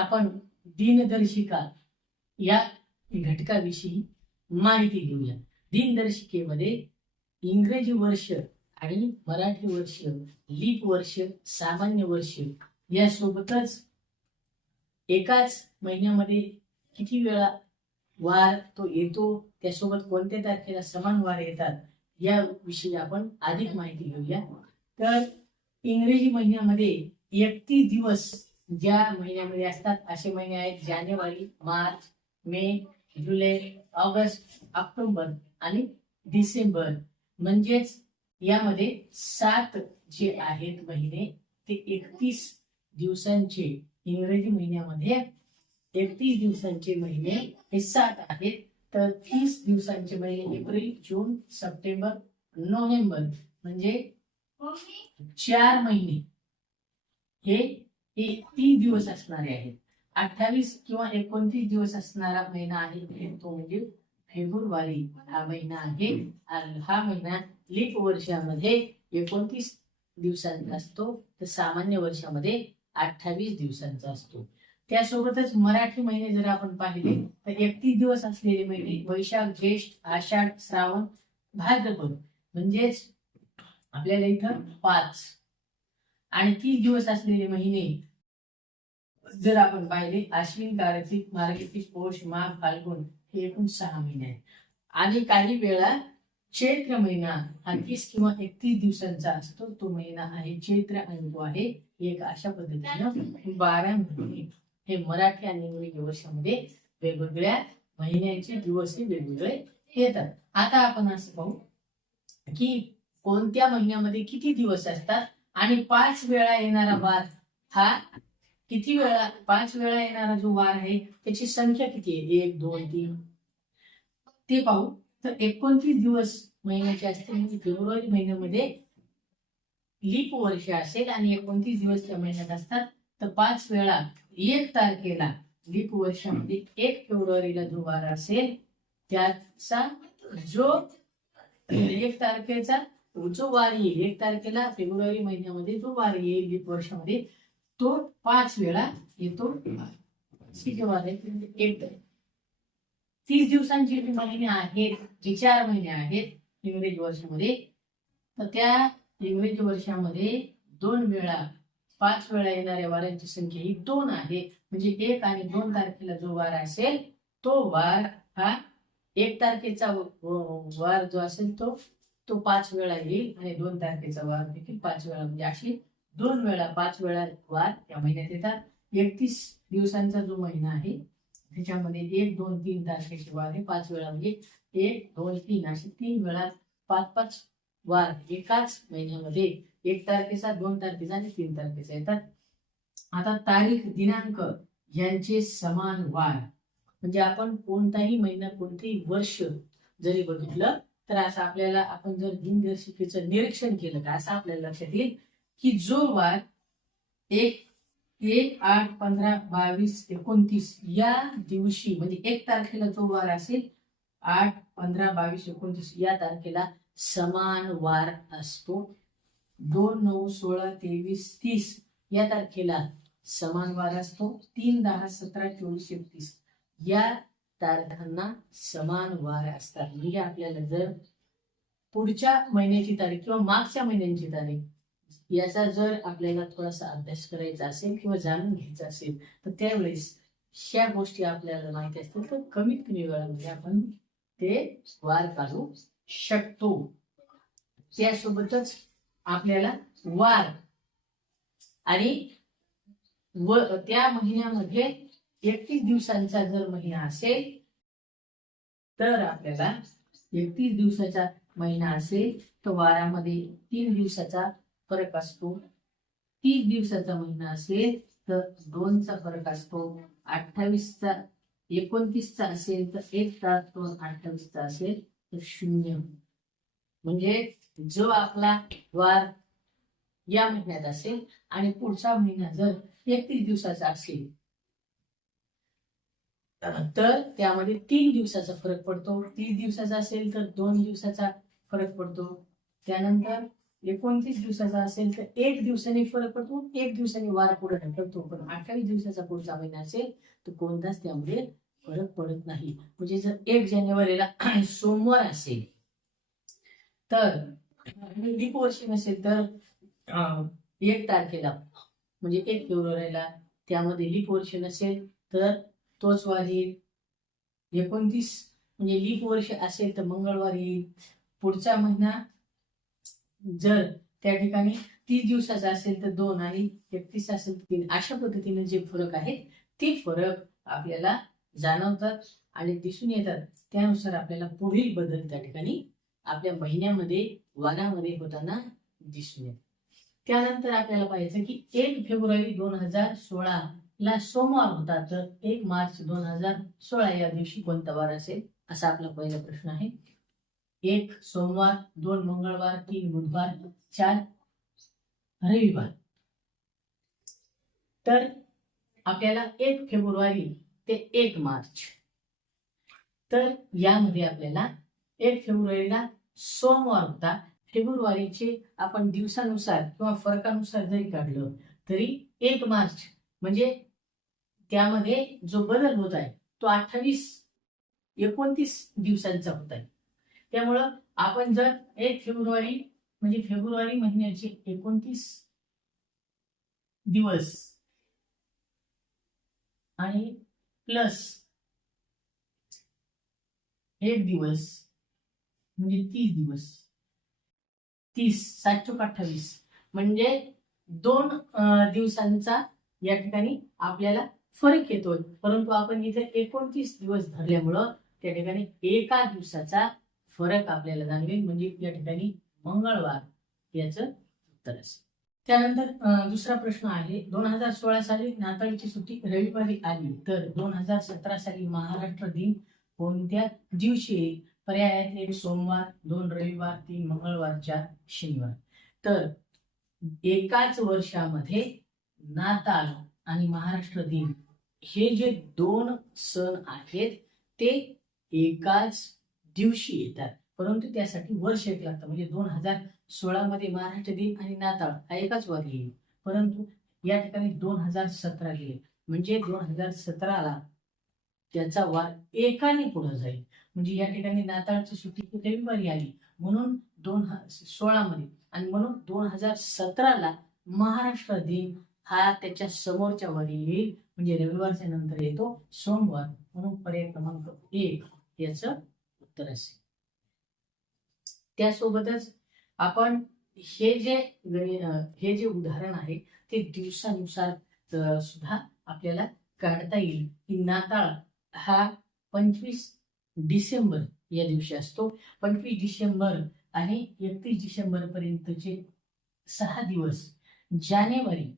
आपण दिनदर्शिका या घटकाविषयी माहिती घेऊया. दिनदर्शिकेमध्ये इंग्रजी वर्ष आणि मराठी वर्ष लीप वर्ष सामान्य वर्ष यासोबतच एकाच महिन्यामध्ये किती वेळा वार तो येतो त्यासोबत कोणत्या तारखेला समान वार येतात या विषयी आपण अधिक माहिती घेऊया. तर इंग्रजी महिन्यामध्ये एकतीस दिवस ज्या महिन्यामध्ये असतात असे महिने आहेत जानेवारी मार्च मे जुलै ऑगस्ट ऑक्टोबर आणि डिसेंबर. म्हणजेच यामध्ये सात जे आहेत महिने ते एकतीस दिवसांचे इंग्रजी महिन्यामध्ये एकतीस दिवसांचे महिने हे सात आहेत. तर तीस दिवसांचे महिने एप्रिल जून सप्टेंबर नोव्हेंबर म्हणजे चार महिने. हे हे तीन दिवस असणारे आहेत. अठ्ठावीस किंवा एकोणतीस दिवस असणारा महिना आहे तो म्हणजे फेब्रुवारी हा महिना आहे. आणि हा महिना लीप वर्षामध्ये एकोणतीस दिवसांचा असतो. तर सामान्य वर्षामध्ये अठ्ठावीस दिवसांचा असतो. त्यासोबतच मराठी महिने जर आपण पाहिले तर एकतीस दिवस असलेले महिने वैशाख ज्येष्ठ आषाढ श्रावण भाद्रपद म्हणजेच आपल्याला इथं पाच आणि तीस दिवस असलेले महिने जर आपण पाहिले अश्विन कार्तिक मार्गशीर्ष पौष माघ फाल्गुन हे एकूण सहा महिने आहेत. आणि काही वेळा चैत्र महिना हा तीस किंवा एकतीस दिवसांचा असतो. तो महिना आहे चैत्र आणि तो आहे एक अशा पद्धतीनं बारा महिने. हे मराठी आणि इंग्रजी वर्षामध्ये वेगवेगळ्या महिन्यांचे दिवस हे वेगवेगळे येतात. आता आपण असं पाहू की कोणत्या महिन्यामध्ये किती दिवस असतात? आणि पाच वेळा येणारा वार हा किती वेळा पाच वेळा येणारा जो वार आहे त्याची संख्या किती आहे? एक दोन तीन. ते पाहू. तर एकोणतीस दिवस महिन्याचे असतील म्हणजे फेब्रुवारी महिन्यामध्ये लीप वर्ष असेल आणि एकोणतीस दिवस त्या महिन्यात असतात. तर पाच वेळा एक तारखेला लीप वर्षामध्ये एक फेब्रुवारीला जो वार असेल त्याचा जो एक तारखेचा जो वार येईल एक तारखेला फेब्रुवारी महिन्यामध्ये जो वार येईल लीप वर्षामध्ये तो पाच वेळा येतो. वार. एक तीस दिवसांची जी महिने आहेत जे चार महिने आहेत इंग्रजी वर्षामध्ये तर त्या इंग्रजी वर्षामध्ये दोन वेळा पाच वेळा येणाऱ्या वारांची संख्या ही दोन आहे. म्हणजे एक आणि दोन तारखेला जो वार असेल तो वार हा एक तारखेचा वार जो असेल तो तो पाच वेळा येईल आणि दोन तारखेचा वार देखील पाच वेळा म्हणजे अशी दोन वेळा पाच वेळा वार या महिन्यात येतात. एकतीस दिवसांचा जो महिना आहे त्याच्यामध्ये एक दोन तीन तारखेचे वार हे पाच वेळा म्हणजे एक दोन तीन असे तीन वेळा पाच पाच वार एकाच महिन्यामध्ये एक तारखेचा दोन तारखेचा आणि तीन तारखेचा येतात. आता तारीख दिनांक यांचे समान वार. म्हणजे आपण कोणताही महिना कोणतेही वर्ष जरी बघितलं तर असं आपल्याला आपण जर दिनदर्शिकेचं निरीक्षण केलं का असं आपल्याला लक्षात येईल की जो वार एक एक आठ पंधरा बावीस एकोणतीस या दिवशी म्हणजे एक तारखेला जो वार असेल आठ पंधरा बावीस एकोणतीस या तारखेला समान वार असतो. दोन नऊ सोळा तेवीस तीस या तारखेला समान वार असतो. तीन दहा सतरा चोवीस एकतीस या तारखांना समान वार असतात. म्हणजे आपल्याला जर पुढच्या महिन्याची तारीख किंवा मागच्या महिन्यांची तारीख याचा जर आपल्याला थोडासा अभ्यास करायचा असेल किंवा जाणून घ्यायचा असेल तर त्यावेळेस ह्या गोष्टी आपल्याला माहिती असतील तर कमीत कमी वेळामध्ये आपण ते वार काढू शकतो. त्यासोबतच आपल्याला वार आणि व त्या महिन्यामध्ये एकतीस दिवसांचा जर महिना असेल तर आपल्याला एकतीस दिवसाचा महिना असेल तर वारामध्ये तीन दिवसाचा फरक असतो. तीस दिवसाचा महिना असेल तर दोनचा फरक असतो. अठ्ठावीसचा एकोणतीसचा असेल तर एक तास दोन अठ्ठावीसचा असेल तर शून्य. म्हणजे जो आपला वार या महिन्यात असेल आणि पुढचा महिना जर एकतीस दिवसाचा असेल तर त्यामध्ये तीन दिवसाचा फरक पडतो. तीस दिवसाचा असेल तर दोन दिवसाचा फरक पडतो. त्यानंतर एकोणतीस दिवसाचा असेल तर एक दिवसाने फरक पडतो. एक दिवसाने वार पुढे ढकलतो. पण अठ्ठावीस दिवसाचा पुढचा महिना असेल तर कोणताच त्यामध्ये फरक पडत नाही. म्हणजे जर एक जानेवारीला सोमवार असेल तर दीप वर्षी नसेल तर एक तारखेला म्हणजे एक फेब्रुवारीला त्यामध्ये लीप वर्ष नसेल तर तोच वार येईल. एकोणतीस म्हणजे लीप वर्ष असेल तर मंगळवार येईल. पुढचा महिना जर त्या ठिकाणी तीस दिवसाचा असेल तर दोन आणि एकतीस असेल तर तीन. अशा पद्धतीने जे फरक आहेत ते फरक आपल्याला जाणवतात आणि दिसून येतात. त्यानुसार आपल्याला पुढील बदल त्या ठिकाणी आपल्या महिन्यामध्ये वारामध्ये होताना दिसून येतात. त्यानंतर आपल्याला पाहायचं की एक फेब्रुवारी दोन हजार सोळा ला सोमवार होता तर एक मार्च दोन हजार सोळा या दिवशी कोणता वार असेल? असा आपला पहिला प्रश्न आहे. एक सोमवार दोन मंगळवार तीन बुधवार चार रविवार. तर आपल्याला एक फेब्रुवारी ते एक मार्च. तर यामध्ये आपल्याला एक फेब्रुवारीला सोमवार होता. फेब्रुवारीचे आपण दिवसानुसार किंवा फरकानुसार जरी काढलं तरी एक मार्च म्हणजे त्यामध्ये जो बदल होत आहे तो अठ्ठावीस एकोणतीस दिवसांचा होत आहे. त्यामुळं आपण जर एक फेब्रुवारी म्हणजे फेब्रुवारी महिन्याचे एकोणतीस दिवस आणि प्लस एक दिवस म्हणजे तीस दिवस तीस सात चोक अठ्ठावीस म्हणजे दोन दिवसांचा या ठिकाणी आपल्याला फरक येतोय. परंतु आपण इथे एकोणतीस दिवस धरल्यामुळं त्या ठिकाणी एका दिवसाचा फरक आपल्याला जाणवेल. म्हणजे या ठिकाणी मंगळवार याचं उत्तर असेल. त्यानंतर दुसरा प्रश्न आहे. दोन हजार सोळा साली नाताळची सुट्टी रविवारी आली. तर दोन हजार सतरा साली महाराष्ट्र दिन कोणत्या दिवशी येईल पर्याय आहेत एक सोमवार दोन रविवार तीन मंगळवार चार शनिवार. तर एकाच वर्षामध्ये नाताळ आणि महाराष्ट्र दिन. हे जे दोन सण आहेत ते एकाच दिवशी येतात. परंतु त्यासाठी वर्ष एक लागतं. म्हणजे दोन हजार सोळा मध्ये महाराष्ट्र दिन आणि नाताळ हा एकाच वार येईल. परंतु या ठिकाणी दोन हजार सतरा गेले. म्हणजे दोन हजार सतराला त्याचा वार एकाने पुढे जाईल. म्हणजे या ठिकाणी नाताळची सुट्टी रविवारी आली. म्हणून दोन सोळा मध्ये आणि म्हणून दोन हजार सतराला महाराष्ट्र दिन हा त्याच्या समोरच्या वर येईल म्हणजे रविवारच्या नंतर येतो सोमवार म्हणून पर्याय क्रमांक एक याचं उत्तर असेल. त्यासोबतच आपण हे जे गणि- हे जे उदाहरण आहे ते दिवसानुसार सुद्धा आपल्याला काढता येईल. की नाताळ हा पंचवीस डिसेंबर या दिवशी असतो. पंचवीस डिसेंबर आणि एकतीस डिसेंबर पर्यंतचे सहा दिवस जानेवारी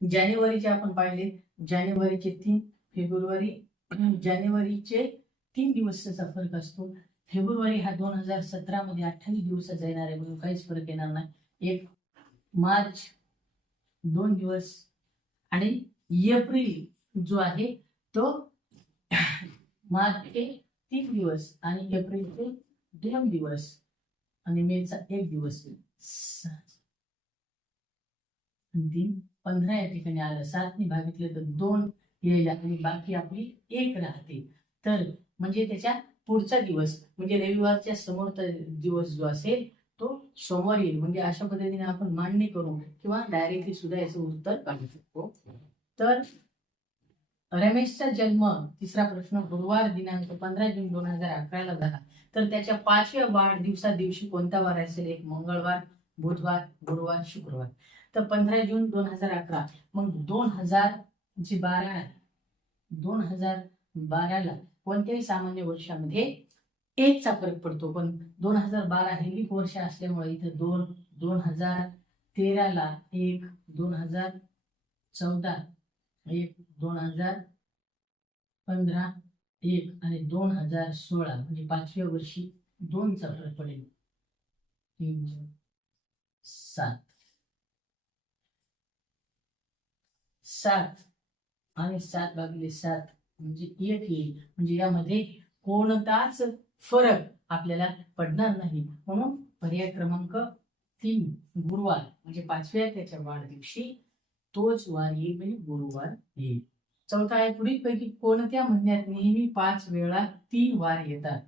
जानेवारीचे आपण पाहिले जानेवारीचे तीन फेब्रुवारी जानेवारीचे तीन दिवसाचा फरक असतो. फेब्रुवारी हा दोन हजार सतरा मध्ये अठ्ठावीस दिवसाचा येणार आहे म्हणून काहीच फरक येणार नाही. एक मार्च दोन दिवस आणि एप्रिल जो आहे तो मार्चचे तीन दिवस आणि एप्रिलचे दोन दिवस आणि मेचा एक दिवस. तीन पंधरा या ठिकाणी आलं. सातने भागितलं तर दोन येईल आणि बाकी आपली एक राहते. तर म्हणजे त्याच्या पुढचा दिवस म्हणजे रविवारच्या समोरचा दिवस जो असेल तो सोमवार येईल. म्हणजे अशा पद्धतीने आपण मांडणी करू किंवा डायरेक्टली सुद्धा याचं उत्तर काढू शकतो. तर रमेशचा जन्म तिसरा प्रश्न गुरुवार दिनांक पंधरा जून दोन हजार अकराला झाला. तर त्याच्या पाचव्या वाढदिवसा दिवशी कोणता वार असेल? एक मंगळवार बुधवार गुरुवार शुक्रवार. तर पंधरा जून दोन हजार अकरा. मग दोन हजार जी बारा आहे. दोन हजार बाराला कोणत्याही सामान्य वर्षामध्ये एकचा फरक पडतो. पण दोन हजार बारा हे लीप वर्ष असल्यामुळे इथं दोन दोन हजार तेराला एक दोन हजार चौदा एक दोन हजार पंधरा एक आणि दोन हजार सोळा. म्हणजे पाचव्या वर्षी दोनचा फरक पडेल. तीन सात. सात. आणि सात भागिले सात म्हणजे एक येईल. म्हणजे यामध्ये कोणताच फरक आपल्याला पडणार नाही. म्हणून पर्याय क्रमांक तीन गुरुवार. म्हणजे पाचव्या त्याच्या वाढदिवशी तोच वार येईल म्हणजे गुरुवार येईल. चौथा आहे पुढील पैकी कोणत्या महिन्यात नेहमी पाच वेळा तीन वार येतात?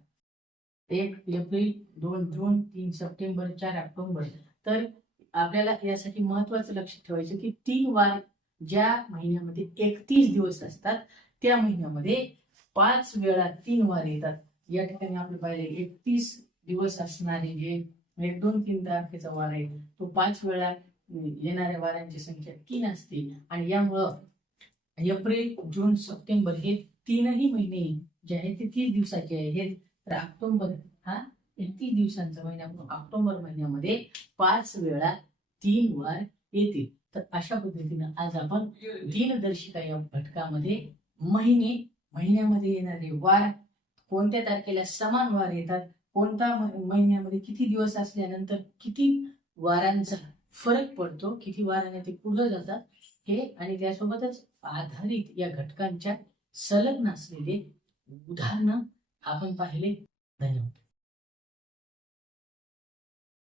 एक एप्रिल दोन जून तीन सप्टेंबर चार ऑक्टोबर. तर आपल्याला यासाठी महत्वाचं लक्ष ठेवायचं की तीन वार ज्या महिन्यामध्ये एकतीस दिवस असतात त्या महिन्यामध्ये पाच वेळा तीन वार येतात. या ठिकाणी आपण पाहिले एकतीस दिवस असणारे जे म्हणजे एक दोन तीन तारखेचा वार आहे तो पाच वेळा येणाऱ्या वारांची संख्या तीन असते. आणि यामुळं एप्रिल जून सप्टेंबर हे तीनही महिने जे आहेत ते तीस दिवसाचे आहेत. तर ऑक्टोबर हा एकतीस दिवसांचा महिना. ऑक्टोबर महिन्यामध्ये पाच वेळा तीन वार येतील तर अशा पद्धतीनं आज आपण दिनदर्शिका या घटकामध्ये महिने महिन्यामध्ये येणारे वार कोणत्या तारखेला समान वार येतात कोणत्या म- महिन्यामध्ये किती दिवस असल्यानंतर किती वारांचा फरक पडतो किती वाराने ते पुढे जातात हे आणि त्यासोबतच आधारित या घटकांच्या संलग्न असलेले उदाहरणं आपण पाहिले. धन्यवाद.